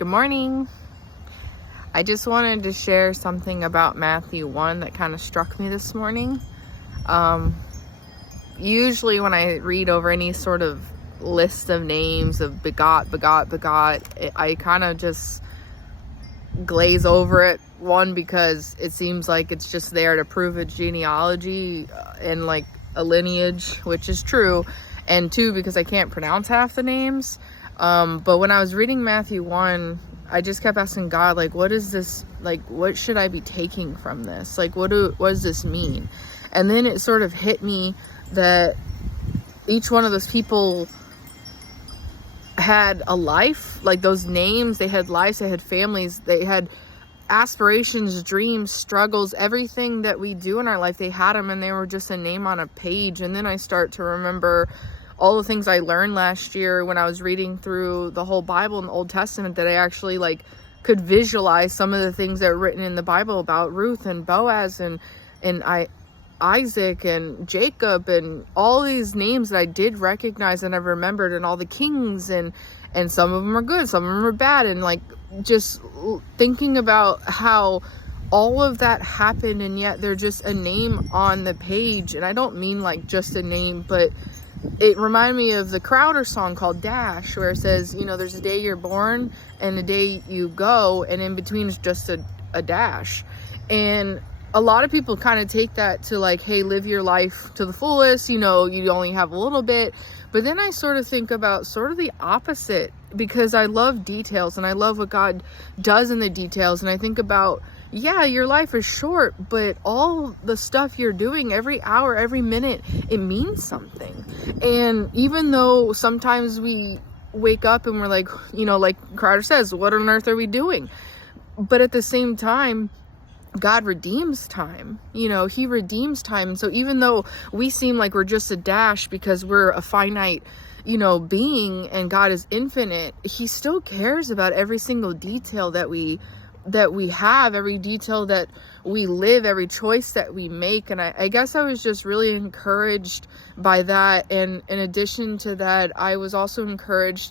Good morning. I just wanted to share something about Matthew 1 that kind of struck me this morning. Usually when I read over any sort of list of names of begot, I kind of just glaze over it. One, because it seems like it's just there to prove a genealogy and like a lineage, which is true. And two, because I can't pronounce half the names. But when I was reading Matthew 1, I just kept asking God, like, what is this? Like, what should I be taking from this? Like, what does this mean? And then it sort of hit me that each one of those people had a life. Like, those names, they had lives, they had families, they had aspirations, dreams, struggles, everything that we do in our life, they had them, and they were just a name on a page. And then I start to remember all the things I learned last year when I was reading through the whole Bible in the Old Testament, that I actually could visualize some of the things that are written in the Bible about Ruth and Boaz and Isaac and Jacob, and all these names that I did recognize and I've remembered, and all the kings, and some of them are good, some of them are bad, and just thinking about how all of that happened, and yet they're just a name on the page. And I don't mean just a name, but it reminded me of the Crowder song called Dash, where it says, there's a day you're born and a day you go, and in between is just a dash. And a lot of people kind of take that to hey, live your life to the fullest, you only have a little bit. But then I sort of think about sort of the opposite, because I love details and I love what God does in the details. And I think about, yeah, your life is short, but all the stuff you're doing every hour, every minute, it means something. And even though sometimes we wake up and we're like Crowder says, what on earth are we doing? But at the same time, God redeems time. He redeems time. So even though we seem like we're just a dash because we're a finite, being, and God is infinite, he still cares about every single detail that we have, every detail that we live, every choice that we make. And I guess I was just really encouraged by that. And in addition to that, I was also encouraged